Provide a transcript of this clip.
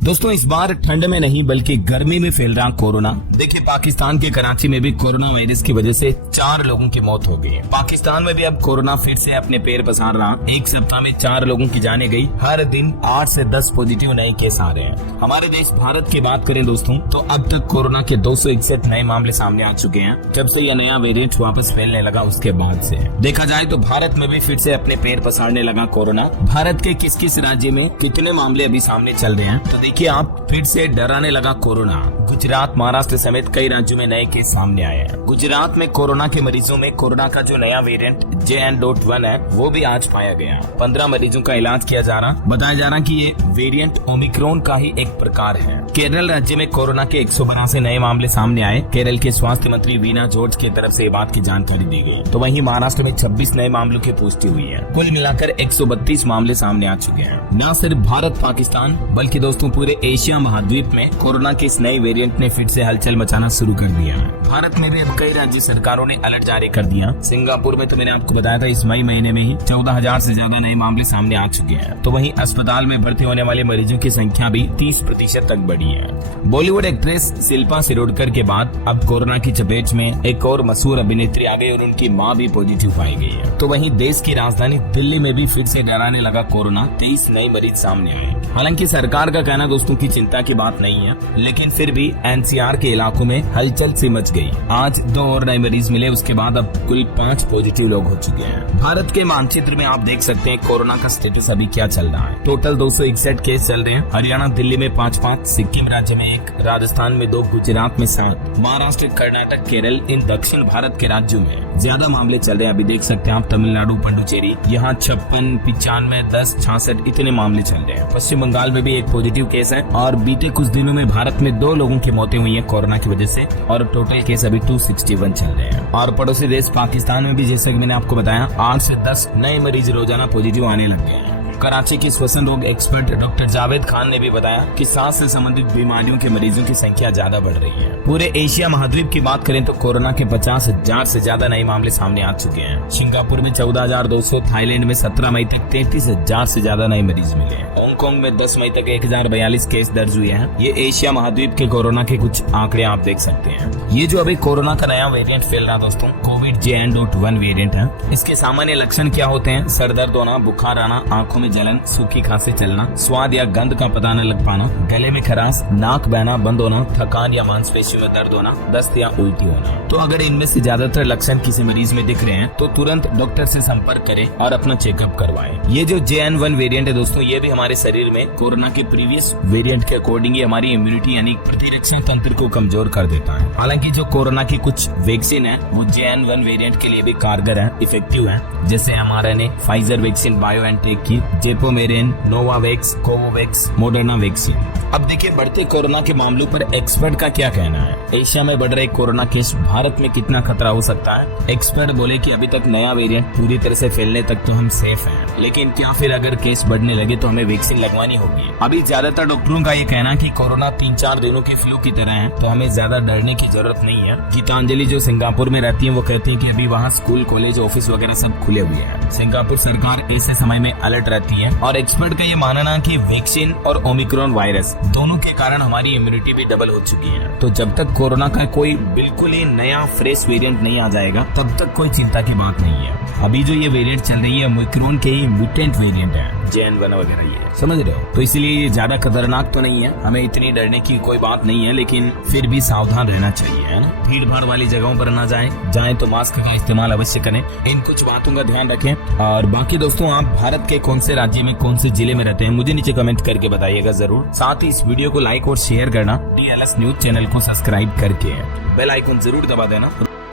दोस्तों इस बार ठंड में नहीं बल्कि गर्मी में फैल रहा कोरोना। देखिए पाकिस्तान के कराची में भी कोरोना वायरस की वजह से 4 लोगों की मौत हो गई है। पाकिस्तान में भी अब कोरोना फिर से अपने पैर पसार रहा। एक सप्ताह में 4 लोगों की जाने गई। हर दिन 8 से 10 पॉजिटिव नए केस आ रहे हैं। हमारे देश भारत की बात करें दोस्तों तो अब तक कोरोना के 261 नए मामले सामने आ चुके हैं। जब से यह नया वेरिएंट वापस फैलने लगा उसके बाद से देखा जाए तो भारत में भी फिर से अपने पैर पसारने लगा कोरोना। भारत के किस किस राज्य में कितने मामले अभी सामने चल रहे हैं तो देखिए आप, फिर से डराने लगा कोरोना। गुजरात, महाराष्ट्र समेत कई राज्यों में नए केस सामने आए हैं। गुजरात में कोरोना के मरीजों में कोरोना का जो नया वेरिएंट JN.1 है वो भी आज पाया गया। 15 मरीजों का इलाज किया जा रहा। बताया जा रहा कि ये वेरिएंट ओमिक्रॉन का ही एक प्रकार है। केरल राज्य में कोरोना के 182 नए मामले सामने आए। केरल के स्वास्थ्य मंत्री वीना जॉर्ज की तरफ से बात की जानकारी दी गई। तो वहीं महाराष्ट्र में 26 नए मामलों की पुष्टि हुई है। कुल मिलाकर 132 मामले सामने आ चुके हैं। न सिर्फ भारत पाकिस्तान बल्कि दोस्तों पूरे एशिया महाद्वीप में कोरोना के इस नए वेरिएंट ने फिर से हलचल मचाना शुरू कर दिया है। भारत में भी अब कई राज्य सरकारों ने अलर्ट जारी कर दिया। सिंगापुर में तो मैंने आपको बताया था इस मई महीने में ही 14,000 से ज्यादा नए मामले सामने आ चुके हैं। तो वहीं अस्पताल में भर्ती होने वाले मरीजों की संख्या भी 30% तक बढ़ी है। बॉलीवुड एक्ट्रेस शिल्पा शिरोडकर के बाद अब कोरोना की चपेट में एक और मशहूर अभिनेत्री आ गई और उनकी मां भी पॉजिटिव पाई गई है। तो वहीं देश की राजधानी दिल्ली में भी फिर से डराने लगा कोरोना। 23 नए मरीज सामने आए। हालांकि सरकार का कहना दोस्तों की चिंता की बात नहीं है, लेकिन फिर भी NCR के इलाकों में हलचल सी मच गई। आज 2 और नए मरीज मिले। उसके बाद अब कुल 5 पॉजिटिव लोग हो चुके हैं। भारत के मानचित्र में आप देख सकते हैं कोरोना का स्टेटस अभी क्या चल रहा है। टोटल 261 केस चल रहे हैं। हरियाणा, दिल्ली में 5-5, सिक्किम राज्य में 1, राजस्थान में 2, गुजरात में 7, महाराष्ट्र, कर्नाटक, केरल इन दक्षिण भारत के राज्यों में ज्यादा मामले चल रहे हैं। अभी देख सकते हैं आप तमिलनाडु, पुडुचेरी, यहाँ 56, 95, 10, 66 इतने मामले चल रहे हैं। पश्चिम बंगाल में भी एक पॉजिटिव केस है और बीते कुछ दिनों में भारत में 2 लोगों की मौतें हुई हैं कोरोना की वजह से और टोटल केस अभी 261 चल रहे हैं। और पड़ोसी देश पाकिस्तान में भी जैसे कि मैंने आपको बताया 8 से 10 नए मरीज रोजाना पॉजिटिव आने लग गए हैं। कराची के श्वसन रोग एक्सपर्ट डॉक्टर जावेद खान ने भी बताया कि सांस से संबंधित बीमारियों के मरीजों की संख्या ज्यादा बढ़ रही है। पूरे एशिया महाद्वीप की बात करें तो कोरोना के 50,000 से ज्यादा नए मामले सामने आ चुके हैं। सिंगापुर में 14,200, थाईलैंड में 17 मई तक 33,000 से ज्यादा नए मरीज मिले हैं। हांगकांग में 10 मई तक 1,042 केस दर्ज हुए हैं। ये एशिया महाद्वीप के कोरोना के कुछ आंकड़े आप देख सकते हैं। ये जो अभी कोरोना का नया वेरिएंट फैल रहा दोस्तों कोविड JN.1 वेरिएंट है। इसके सामान्य लक्षण क्या होते हैं? सर दर्द होना, बुखार आना, आंखों में जलन, सूखी खांसी चलना, स्वाद या गंध का पता न लग पाना, गले में खराश, नाक बहना बंद होना, थकान या मांसपेशियों में दर्द होना, दस्त या उल्टी होना। तो अगर इनमें से ज्यादातर लक्षण किसी मरीज में दिख रहे हैं तो तुरंत डॉक्टर से संपर्क करें और अपना चेकअप करवाएं। ये जो JN.1 वेरिएंट है दोस्तों ये भी हमारे शरीर में कोरोना के प्रीवियस वेरिएंट के अकॉर्डिंग ही हमारी इम्यूनिटी यानी प्रतिरक्षा तंत्र को कमजोर कर देता है। हालांकि जो कोरोना की कुछ वैक्सीन है वो JN.1 वेरिएंट के लिए भी कारगर है, इफेक्टिव है। जैसे mRNA, फाइजर वैक्सीन, बायोएनटेक की, जेपोमेरिन, नोवावैक्स, कोवोवैक्स, मॉडर्ना वैक्सीन। अब देखिए बढ़ते कोरोना के मामलों पर एक्सपर्ट का क्या कहना है। एशिया में बढ़ रहे कोरोना केस भारत में कितना खतरा हो सकता है? एक्सपर्ट बोले कि अभी तक नया वेरिएंट पूरी तरह से फैलने तक तो हम सेफ हैं, लेकिन क्या फिर अगर केस बढ़ने लगे तो हमें वैक्सीन लगवानी होगी। अभी ज्यादातर डॉक्टरों का ये कहना है कि कोरोना 3-4 दिनों के फ्लू की तरह है, तो हमें ज्यादा डरने की जरूरत नहीं है। गीतांजलि जो सिंगापुर में रहती है वो कहती है कि अभी वहाँ स्कूल, कॉलेज, ऑफिस वगैरह सब खुले हुए हैं। सिंगापुर सरकार ऐसे समय में अलर्ट रहती है और एक्सपर्ट का ये मानना है कि वैक्सीन और ओमिक्रॉन वायरस दोनों के कारण हमारी इम्यूनिटी भी डबल हो चुकी है। तो जब तक कोरोना का कोई बिल्कुल ही नया फ्रेश वेरिएंट नहीं आ जाएगा तब तक कोई चिंता की बात नहीं है। अभी जो ये वेरिएंट चल रही है ओमिक्रॉन के ही म्यूटेंट वेरिएंट है, JN.1 वगैरह ये, समझ रहे हो? तो इसलिए ये ज्यादा खतरनाक तो नहीं है, हमें इतनी डरने की कोई बात नहीं है, लेकिन फिर भी सावधान रहना चाहिए, है ना? भीड़ भाड़ वाली जगहों पर न जाएं तो मास्क का इस्तेमाल अवश्य करें। इन कुछ बातों का ध्यान रखें। और बाकी दोस्तों आप भारत के कौन से राज्य में, कौन से जिले में रहते हैं मुझे नीचे कमेंट करके बताइएगा जरूर। साथ ही इस वीडियो को लाइक और शेयर करना, DLS न्यूज चैनल को सब्सक्राइब करके बेल आइकन जरूर दबा देना।